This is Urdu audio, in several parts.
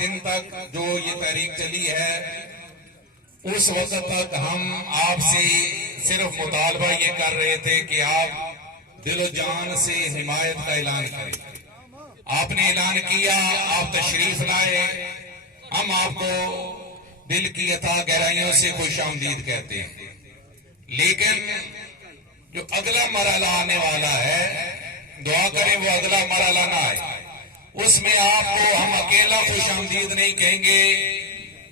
دن تک جو یہ تحریک چلی ہے اس وقت تک ہم آپ سے صرف مطالبہ یہ کر رہے تھے کہ آپ دل و جان سے حمایت کا اعلان کریں. آپ نے اعلان کیا, آپ تشریف لائے, ہم آپ کو دل کی اتھا گہرائیوں سے خوش آمدید کہتے ہیں. لیکن جو اگلا مرحلہ آنے والا ہے, دعا کریں وہ اگلا مرحلہ نہ آئے. اس میں آپ کو ہم اکیلا خوش آمدید نہیں کہیں گے.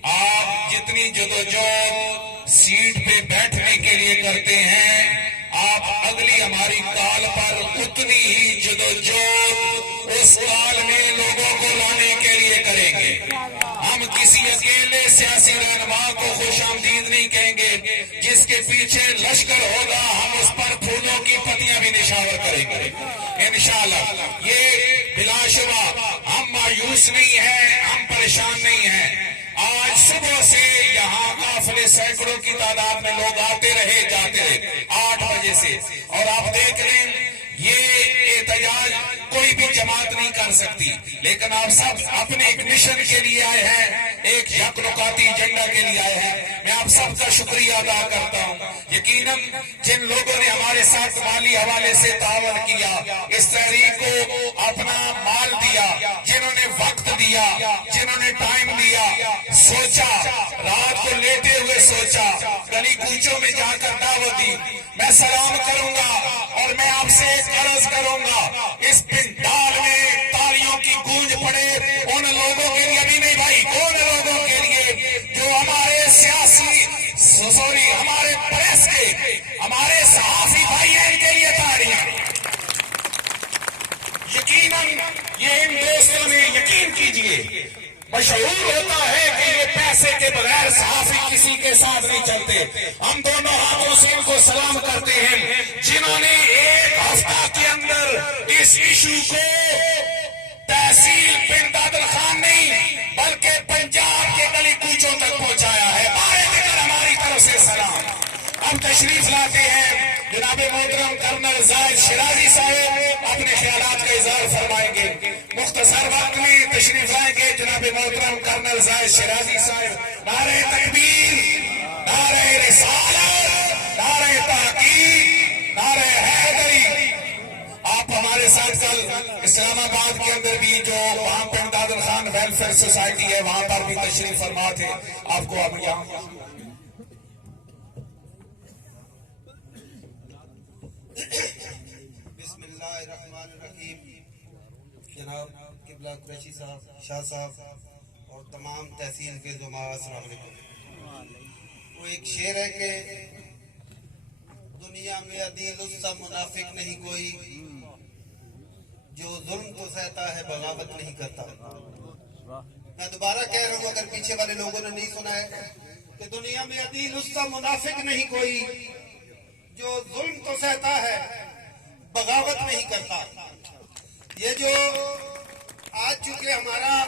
آپ جتنی جدوجہد سیٹ پہ بیٹھنے کے لیے کرتے ہیں, آپ اگلی ہماری کال پر اتنی ہی جدوجہد اس کال میں لوگوں کو لانے کے لیے کریں گے. ہم کسی اکیلے سیاسی رہنما کو خوش آمدید نہیں کہیں گے. جس کے پیچھے لشکر ہوگا ہم اس پر پھولوں کی پتیاں بھی نشاور کریں گے انشاءاللہ. یہ بلا شبہ ہم مایوس نہیں ہیں, ہم پریشان نہیں ہیں. آج صبح سے یہاں قافلے سینکڑوں کی تعداد میں لوگ آتے رہے جاتے رہے 8 بجے سے, اور آپ دیکھ لیں یہ احتجاج کوئی بھی جماعت نہیں کر سکتی, لیکن آپ سب اپنے ایک مشن کے لیے آئے ہیں, ایک یک نکاتی ایجنڈا کے لیے آئے ہیں. میں آپ سب کا شکریہ ادا کرتا ہوں. یقیناً جن لوگوں نے ہمارے ساتھ مالی حوالے سے تعاون کیا, اس تحریک کو اپنا مال دیا, جنہوں نے وقت دیا, جنہوں نے ٹائم دیا, سوچا, رات کو لیٹے ہوئے سوچا, گلی کوچوں میں جا کر دعوت دی. میں سلام کروں گا اور میں آپ سے ایک عرض کروں گا, اس پنڈال میں تالیوں کی گونج پڑے ان لوگوں کے لیے, ابھی نہیں بھائی, ان لوگوں کے لیے جو ہمارے سیاسی ہمارے پریس کے, ہمارے صحافی بھائی ہیں, ان کے لیے تالیاں. یقیناً یہ ان دوستوں نے, یقین کیجئے, مشہور ہوتا ہے کہ یہ پیسے کے بغیر صحافی کسی کے ساتھ نہیں چلتے. ہم دونوں ہاتھوں سے ان کو سلام کرتے ہیں جنہوں نے ایک ہفتہ کے اندر اس ایشو کو تحصیل پنڈ دادر خان نہیں بلکہ پنجاب کے گلی کوچوں تک پہنچایا ہے. بارے دیکھر ہماری طرف سے سلام. ہم تشریف لاتے ہیں جناب محترم کرنل زاہد شیرازی صاحب اپنے خیالات کا اظہار فرمائیں گے. مختصر وقت میں تشریف لائیں گے جناب محترم کرنل زاہد شیرازی صاحب. نعرہ تکبیر, نعرہ رسالت, نعرہ تحقیق, نعرہ حیدری. آپ ہمارے ساتھ کل اسلام آباد کے اندر بھی جو وہاں پنڈ دادر خان ویلفیئر سوسائٹی ہے وہاں پر بھی تشریف فرما تھے. آپ کو اب یہاں بسم اللہ الرحمن الرحیم. جناب قبلہ قریشی صاحب, شاہ صاحب اور تمام تحصیل کے زمرہ, السلام علیکم. وہ ایک شعر ہے کہ دنیا میں عدیل اس سا منافق نہیں کوئی, جو ظلم تو سہتا ہے بغاوت نہیں کرتا. میں دوبارہ کہہ رہا ہوں اگر پیچھے والے لوگوں نے نہیں سنا ہے کہ دنیا میں عدیل اس سا منافق نہیں کوئی, جو ظلم تو سہتا ہے بغاوت نہیں کرتا. یہ جو آج چونکہ ہمارا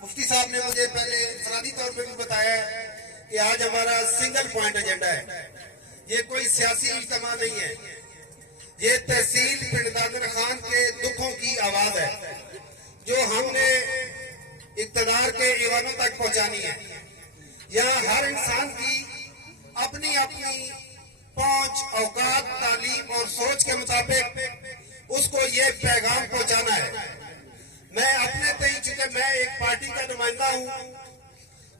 مفتی صاحب نے مجھے پہلے انفرادی طور پہ بھی بتایا ہے کہ آج ہمارا سنگل پوائنٹ ایجنڈا ہے. یہ کوئی سیاسی اجتماع نہیں ہے, یہ تحصیل پنڈ دادر خان کے دکھوں کی آواز ہے جو ہم نے اقتدار کے ایوانوں تک پہنچانی ہے. یہاں ہر انسان کی اپنی اپنی پہنچ, اوقات, تعلیم اور سوچ کے مطابق اس کو یہ پیغام پہنچانا ہے. میں اپنے تئیں چونکہ میں ایک پارٹی کا نمائندہ ہوں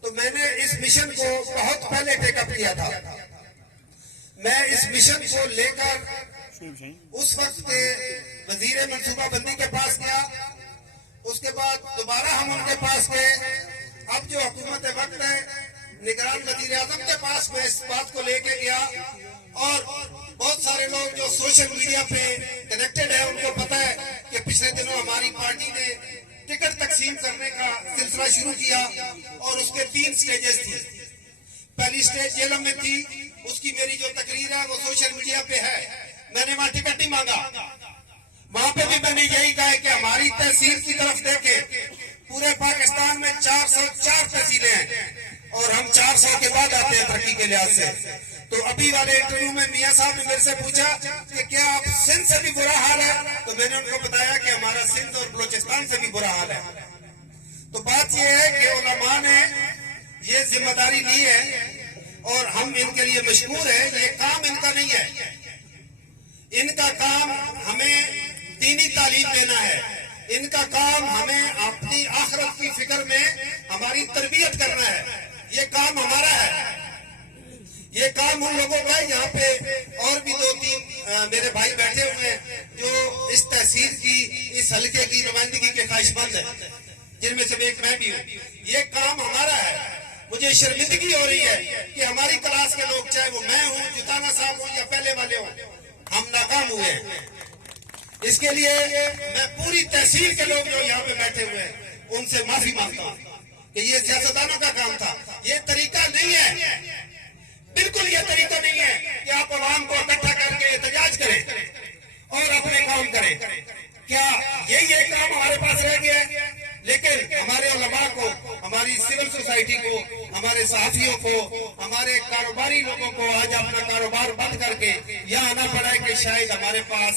تو میں نے اس مشن کو بہت پہلے ٹیک اپ کیا تھا. میں اس مشن کو لے کر اس وقت کے وزیر منصوبہ بندی کے پاس گیا, اس کے بعد دوبارہ ہم ان کے پاس گئے. اب جو حکومت وقت ہے نگران وزیر اعظم کے پاس میں اس بات کو لے کے گیا, اور بہت سارے لوگ جو سوشل میڈیا پہ کنیکٹڈ ہیں ان کو پتہ ہے کہ پچھلے دنوں ہماری پارٹی نے ٹکٹ تقسیم کرنے کا سلسلہ شروع کیا اور اس کے 3 سٹیجز تھی. پہلی سٹیج جیلم میں تھی, اس کی میری جو تقریر ہے وہ سوشل میڈیا پہ ہے. میں نے وہاں ٹکٹ نہیں مانگا, وہاں پہ بھی میں نے یہی کہا کہ ہماری تحصیل کی طرف دیکھیں, پورے پاکستان میں 404 تحصیلیں ہیں اور ہم 400 کے بعد آتے ہیں ترقی کے لحاظ سے. تو ابھی والے انٹرویو میں میاں صاحب نے میرے سے پوچھا کہ کیا آپ سندھ سے بھی برا حال ہے, تو میں نے ان کو بتایا کہ ہمارا سندھ اور بلوچستان سے بھی برا حال ہے. تو بات یہ ہے کہ علماء نے یہ ذمہ داری لی ہے اور ہم ان کے لیے مشکور ہیں. یہ کام ان کا نہیں ہے. ان کا کام ہمیں دینی تعلیم دینا ہے. ان کا کام ہمیں اپنی آخرت کی فکر میں ہماری تربیت کرنا ہے. یہ کام ہمارا ہے. یہ کام ان لوگوں کا ہے. یہاں پہ اور بھی 2-3 میرے بھائی بیٹھے ہوئے ہیں جو اس تحصیل کی اس حلقے کی نمائندگی کے خواہش مند ہیں, جن میں سے ایک میں بھی ہوں. یہ کام ہمارا ہے. مجھے شرمندگی ہو رہی ہے کہ ہماری کلاس کے لوگ, چاہے وہ میں ہوں, جتانا صاحب ہوں یا پہلے والے ہوں, ہم ناکام ہوئے ہیں. اس کے لیے میں پوری تحصیل کے لوگ جو یہاں پہ بیٹھے ہوئے ہیں ان سے معافی مانگتا ہوں کہ یہ سیاستدانوں کا کام تھا. یہ طریقہ نہیں ہے, بالکل یہ طریقہ نہیں ہے کہ آپ عوام کو اکٹھا کر کے احتجاج کریں اور اپنے کام کریں. کیا یہی ایک کام ہمارے پاس رہ گیا ہے؟ لیکن ہمارے علماء کو, ہماری سول سوسائٹی کو, ہمارے صحافیوں کو, ہمارے کاروباری لوگوں کو آج اپنا کاروبار بند کر کے یہاں آنا پڑا ہے کہ شاید ہمارے پاس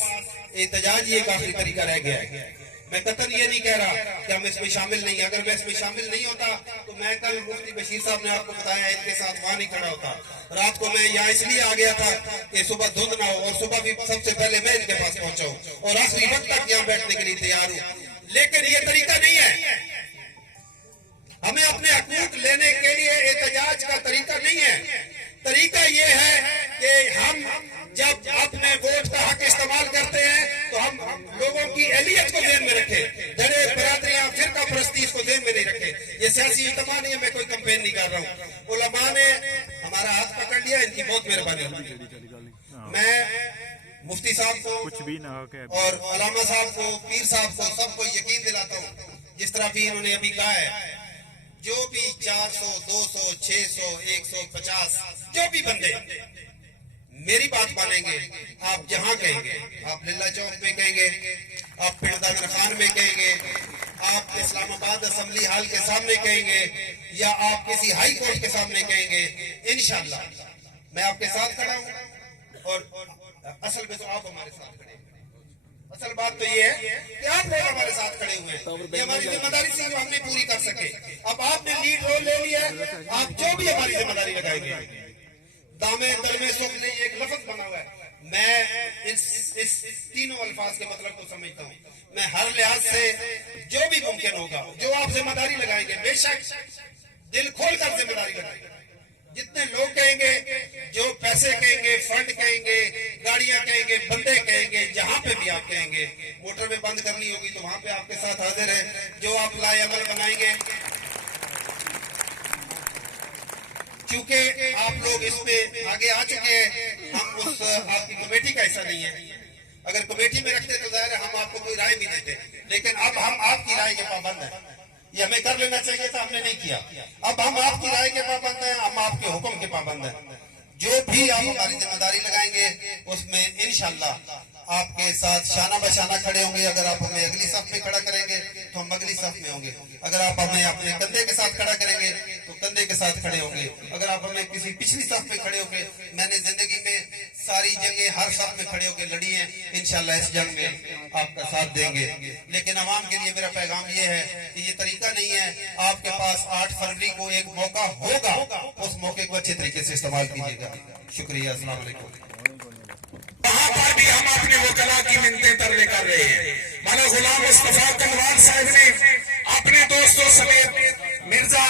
احتجاج یہ کافی طریقہ رہ گیا ہے. میں قطعاً یہ نہیں کہہ رہا کہ ہم اس میں شامل نہیں. اگر میں اس میں شامل نہیں ہوتا تو میں کل مفتی بشیر صاحب نے آپ کو بتایا ان کے ساتھ وہاں نہیں کھڑا ہوتا. رات کو میں یہاں اس لیے آ گیا تھا کہ صبح دھند نہ ہو, اور صبح بھی سب سے پہلے میں ان کے پاس پہنچا ہوں اور آخری وقت تک یہاں بیٹھنے کے لیے تیار ہوں. لیکن یہ طریقہ نہیں ہے. ہمیں اپنے حقوق لینے کے لیے احتجاج کا طریقہ نہیں ہے. طریقہ یہ ہے کہ ہم جب اپنے ووٹ کا حق استعمال کرتے ہیں تو ہم لوگوں کی اہلیت کو ذہن میں رکھیں, دھڑے برادریاں فرقہ پرستی اس کو ذہن میں نہیں رکھیں. یہ سیاسی اجتماع نہیں ہے, میں کوئی کمپین نہیں کر رہا ہوں. علماء نے ہمارا ہاتھ پکڑ لیا, ان کی بہت مہربانی. میں مفتی صاحب کو اور علامہ صاحب کو, پیر صاحب کو, سب کو یقین دلاتا ہوں, جس طرح بھی انہوں نے ابھی کہا ہے, جو بھی 400, 200, 600, 150 جو بھی بندے میری بات مانیں گے, آپ جہاں کہیں گے, آپ للہ چوک میں کہیں گے, آپ پیڑدادر خان میں کہیں گے, آپ اسلام آباد اسمبلی ہال کے سامنے کہیں گے, یا آپ کسی ہائی کورٹ کے سامنے کہیں گے, انشاءاللہ میں آپ کے ساتھ کھڑا ہوں. اور اصل میں تو آپ ہمارے ساتھ کھڑے ہیں. اصل بات تو یہ ہے کہ آپ لوگ ہمارے ساتھ کھڑے ہوئے ہیں. یہ ہماری ذمہ داری سے جو ہم نے پوری کر سکے. اب آپ نے لیڈ رول لے لیا ہے, آپ جو بھی ہماری ذمہ داری لگائیں گے. دامے درمے سکھ نہیں ایک لفظ بنا ہوا ہے. میں اس تینوں الفاظ کے مطلب کو سمجھتا ہوں. میں ہر لحاظ سے جو بھی ممکن ہوگا, جو آپ ذمہ داری لگائیں گے, بے شک دل کھول کر ذمہ داری لگائیں گے. جتنے لوگ کہیں گے, جو پیسے کہیں گے, فنڈ کہیں گے, گاڑیاں کہیں گے, بندے کہیں گے, جہاں پہ بھی آپ کہیں گے, موٹر میں بند کرنی ہوگی تو وہاں پہ آپ کے ساتھ حاضر ہیں. جو آپ لائے عمل بنائیں گے, کیونکہ آپ لوگ اس پہ آگے آ چکے ہیں, ہم اس آپ کی کمیٹی کا حصہ نہیں ہے. اگر کمیٹی میں رکھتے تو ظاہر ہے ہم آپ کو کوئی رائے بھی دیتے, لیکن اب ہم آپ کی رائے کے پابند ہیں. یہ ہمیں کر لینا چاہیے تھا, ہم نے نہیں کیا. اب ہم آپ کی رائے کے پابند ہیں, ہم آپ کے حکم کے پابند ہیں. جو بھی آپ ہماری ذمہ داری لگائیں گے اس میں انشاءاللہ آپ کے ساتھ شانہ بشانہ کھڑے ہوں گے. اگر آپ ہمیں اگلی صف میں کھڑا کریں گے تو ہم اگلی صف میں ہوں گے. اگر آپ ہمیں اپنے کندھے کے ساتھ کھڑا کریں گے تو کندھے کے ساتھ کھڑے ہوں گے. اگر آپ ہمیں کسی پچھلی صف میں کھڑے ہو کے, میں نے زندگی میں ساری جنگیں ہر صف میں کھڑے ہو کے لڑی ہیں, انشاءاللہ اس جنگ میں آپ کا ساتھ دیں گے. لیکن عوام کے لیے میرا پیغام یہ ہے کہ یہ طریقہ نہیں ہے. آپ کے پاس 8 فروری کو ایک موقع ہوگا, اس موقع کو اچھے طریقے سے استعمال کیجیے گا. شکریہ, السلام علیکم. وہاں پر بھی ہم اپنے وکلا کی منتیں ترلے کر رہے ہیں. مولانا غلام مصطفیٰ کنوال صاحب نے اپنے دوستوں سمیت مرزا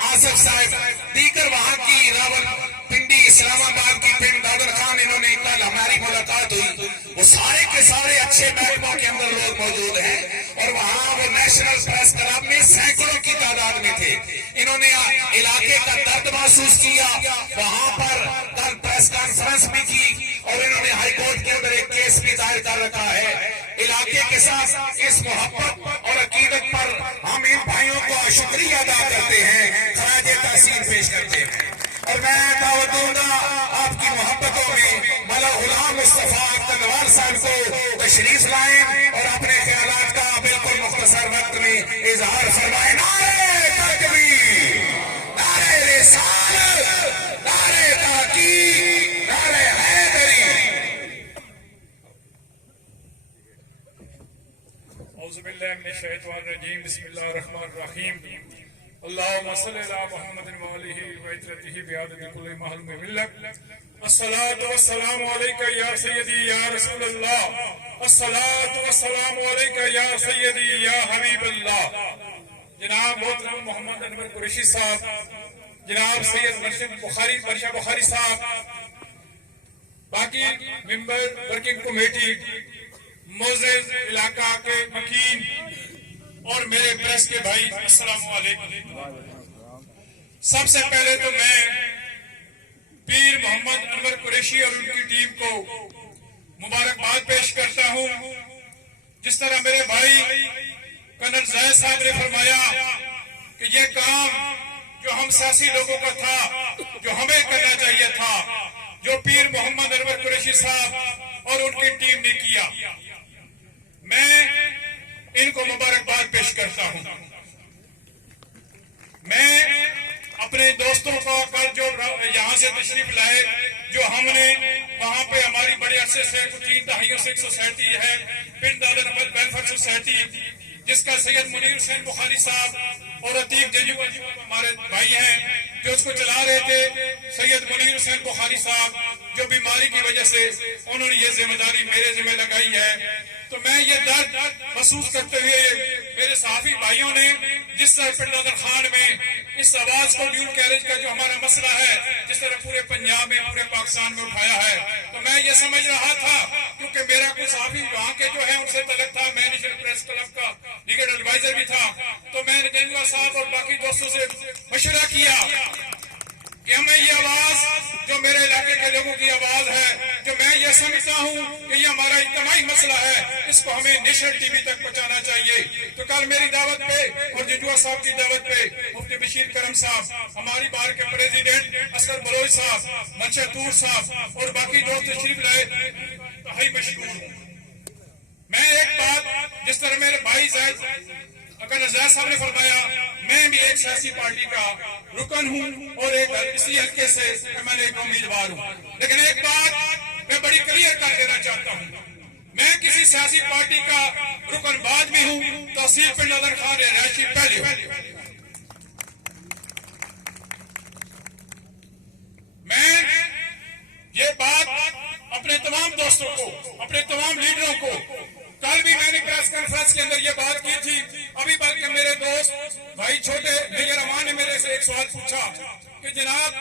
آصف صاحب, دیگر وہاں کی راول پنڈی, اسلام آباد کی پنڈ, دادر خان, انہوں نے کل ہماری ملاقات ہوئی. وہ سارے کے سارے اچھے محکموں کے اندر لوگ موجود ہیں, اور وہاں وہ نیشنل پریس کلب میں سینکڑوں کی تعداد میں تھے. انہوں نے علاقے کا درد محسوس کیا, وہاں پر کل پریس کانفرنس بھی کی, اور انہوں نے ہائی کورٹ کے اندر ایک کیس بھی دائر کر رکھا ہے. علاقے کے ساتھ اس محبت اور عقیدت پر ہم ان بھائیوں کو شکریہ ادا کرتے ہیں, خراج تحسین پیش کرتے ہیں. اور میں دعوت دوں گا آپ کی محبتوں میں مولانا غلام مصطفیٰ کنوال صاحب کو تشریف لائیں اور اپنے خیالات کا بالکل مختصر وقت میں اظہار فرمائیں. نعرہ تکبیر, نعرہ رسالت, نعرہ تحقیق, نعرہ حیدری. اعوذ باللہ من الشیطان الشیطان الرجیم بسم اللہ الرحمن الرحیم اللہم صلی علی محمد وآلہ وعترتہ بعدد کل محل میں ملک الصلاة والسلام علیکہ یا سیدی یا رسول اللہ الصلاة والسلام علیکہ یا سیدی یا حبیب اللہ. جناب محترم محمد انور قریشی صاحب، جناب سید برشا بخاری صاحب، باقی ممبر ورکنگ کمیٹی، معزز علاقہ کے مکین اور میرے پریس کے بھائی، السلام علیکم. سب سے پہلے تو میں پیر محمد انور قریشی اور ان کی ٹیم کو مبارکباد پیش کرتا ہوں. جس طرح میرے بھائی کرنل زاہد صاحب نے فرمایا کہ یہ کام جو ہم سیاسی لوگوں کا تھا، جو ہمیں کرنا چاہیے تھا، جو پیر محمد انور قریشی صاحب اور ان کی ٹیم نے کیا، میں ان کو مبارکباد پیش کرتا ہوں. میں اپنے دوستوں کو کل جو یہاں سے تشریف لائے، جو ہم نے وہاں پہ ہماری بڑے عرصے سے 3 دہائیوں سے ایک سوسائٹی ہے پنڈ دولت احمد ویلفیئر سوسائٹی، جس کا سید منیر حسین بخاری صاحب اور عتیق ججو ہمارے بھائی ہیں جو اس کو چلا رہے تھے. سید منیر حسین بخاری صاحب جو بیماری کی وجہ سے انہوں نے یہ ذمہ داری میرے ذمہ لگائی ہے. تو میں یہ درد محسوس کرتے ہوئے میرے صحافی بھائیوں نے جس طرح پنڈ نادر خان میں اس آواز کو ڈیول کیریج کا جو ہمارا مسئلہ ہے جس طرح پورے پنجاب میں پورے پاکستان میں اٹھایا ہے، تو میں یہ سمجھ رہا تھا کیونکہ میرا کچھ صحافی وہاں کے جو ہے ان سے تعلق تھا، میں نیشنل پریس کلب کا لیگل ایڈوائزر بھی تھا، تو میں نے جنگا صاحب اور باقی دوستوں سے مشورہ کیا کہ ہمیں یہ آواز جو میرے علاقے کے لوگوں کی آواز ہے، جو میں یہ سمجھتا ہوں کہ یہ ہمارا اجتماعی مسئلہ ہے، اس کو ہمیں نیشنل ٹی وی تک پہنچانا چاہیے. تو کل میری دعوت پہ اور ججوا صاحب کی دعوت پہ مفتی بشیر کرم صاحب، ہماری بار کے پریزیڈنٹ اصغر بلوچ صاحب، منشا طور صاحب اور باقی دوست تشریف لائے، انتہائی مشکور ہوں. میں ایک بات جس طرح میرے بھائی اگر زاہد صاحب نے فرمایا، میں بھی ایک سیاسی پارٹی کا رکن ہوں اور ایک اسی حلقے سے میں نے ایک امیدوار ہوں، لیکن ایک بات میں بڑی کلیئر کر دینا چاہتا ہوں، میں کسی سیاسی پارٹی کا رکن بعد بھی ہوں، تحصیل پنڈ نادر خان رہائشی پہلے ہوں. میں یہ بات اپنے تمام دوستوں کو، اپنے تمام لیڈروں کو، کل بھی میں نے پریس کانفرنس کے اندر یہ بات کی تھی، ابھی بلکہ میرے دوست بھائی چھوٹے میجر امان نے میرے سے ایک سوال پوچھا کہ جناب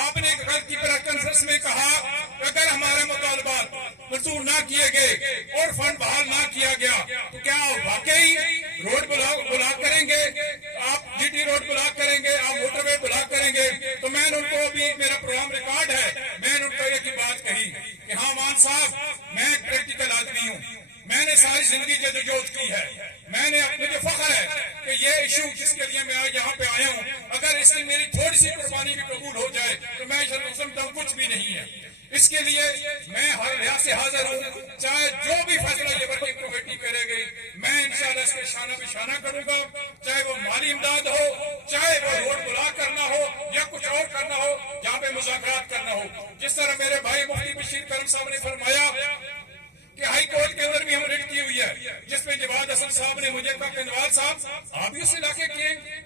آپ نے کل کی پریس کانفرنس میں کہا کہ اگر ہمارے مطالبات منظور نہ کیے گئے اور فنڈ بحال نہ کیا گیا تو کیا واقعی روڈ بلاک کریں گے، آپ جی ٹی روڈ بلاک کریں گے، آپ موٹر وے بلاک کریں گے؟ تو میں نے ان کو بھی، میرا پروگرام ریکارڈ ہے، میں نے ان کو ایک ہی بات کہی کہ ہاں مان صاحب میں ایک پریکٹیکل آدمی ہوں، میں نے ساری زندگی جدوجہد کی ہے، میں نے مجھے فخر ہے کہ یہ ایشو جس کے لیے میں یہاں پہ آیا ہوں، اگر اس کی میری تھوڑی سی قربانی بھی قبول ہو جائے تو میں سمجھتا ہوں کچھ بھی نہیں ہے. اس کے لیے میں ہر لحاظ سے حاضر ہوں، چاہے جو بھی فیصلہ یہ ورکنگ کمیٹی کرے گی میں انشاءاللہ اس کے شانہ بشانہ کروں گا، چاہے وہ مالی امداد ہو، چاہے وہ روڈ بلاک کرنا ہو یا کچھ اور کرنا ہو، جہاں پہ مذاکرات کرنا ہو. جس طرح میرے بھائی مفتی بشیر کرم صاحب نے فرمایا کہ ہائی کورٹ کے اندر بھی ہم ریٹ کی ہوئی ہے، جس میں جواد حسن صاحب نے مجھے کہا کہ نواز صاحب آپ بھی اس علاقے کے ہیں.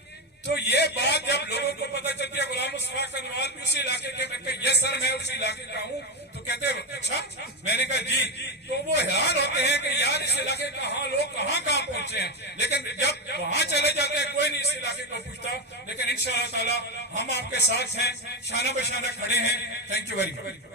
تو یہ بات جب لوگوں کو پتہ چلتی ہے غلام مصطفیٰ کا نواز بھی اسی علاقے کے، یس سر میں اسی علاقے کا ہوں، تو کہتے ہیں اچھا، میں نے کہا جی. تو وہ حیران ہوتے ہیں کہ یار اس علاقے کہاں لوگ کہاں پہنچے ہیں، لیکن جب وہاں چلے جاتے ہیں کوئی نہیں اس علاقے کو پوچھتا. لیکن انشاءاللہ تعالی ہم آپ کے ساتھ ہیں، شانہ بشانہ کھڑے ہیں. Thank you very much.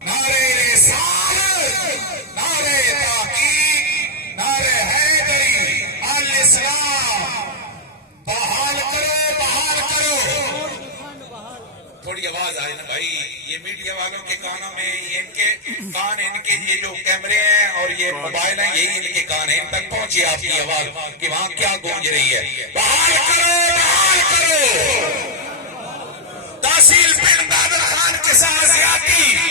نعرے رسالت، نعرے تحقیق، نعرے حیدری، الاسلام، بحال کرو، بحال کرو. تھوڑی آواز آئے نا بھائی، یہ میڈیا والوں کے کانوں میں، یہ ان کے کان، ان کے یہ جو کیمرے ہیں اور یہ موبائل ہیں، یہی ان کے کان ہیں، ان تک پہنچی آپ کی آواز کہ وہاں کیا گونج رہی ہے. بحال کرو، بحال کرو. تحصیل پنڈ نادر خان کے ساتھ زیادتی،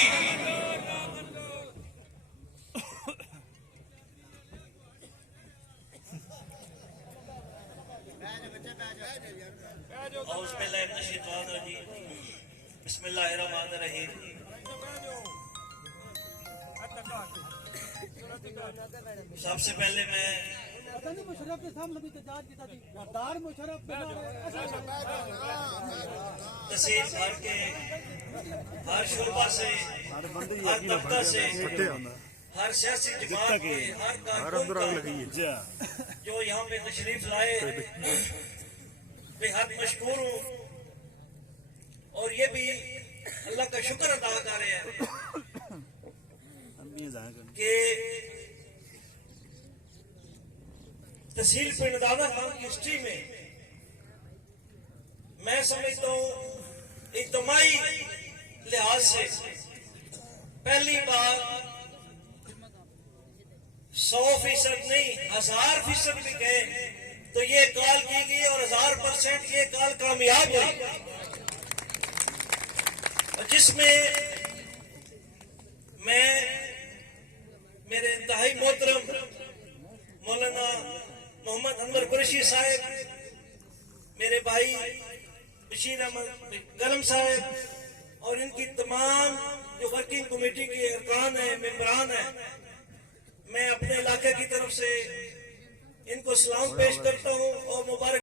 اور اس پہ الشیطان الرجیم بسم اللہ الرحمن الرحیم سب سے پہلے میں تحصیل بھر کے ہر شعبہ سے ہر طبقہ سے ہر سیاسی جماعت کے ہر کارکن کا جو یہاں پہ تشریف لائے بے حد مشکور ہوں اور یہ بھی اللہ کا شکر ادا کر رہے ہیں کہ تحصیل پنڈ دادا خان کی ہسٹری میں سمجھتا ہوں اجتماعی لحاظ سے پہلی بار 100% نہیں 1000% بھی کہیں تو یہ کال کی گئی اور 1000% یہ کال کامیاب ہوئی اور جس میں میں میرے انتہائی محترم مولانا محمد انور قریشی صاحب میرے بھائی بشیر احمد گرم صاحب اور ان کی تمام جو ورکنگ کمیٹی کے ارکان ہیں ممبران ہیں میں اپنے علاقے کی طرف سے ان کو سلام پیش کرتا ہوں اور مبارک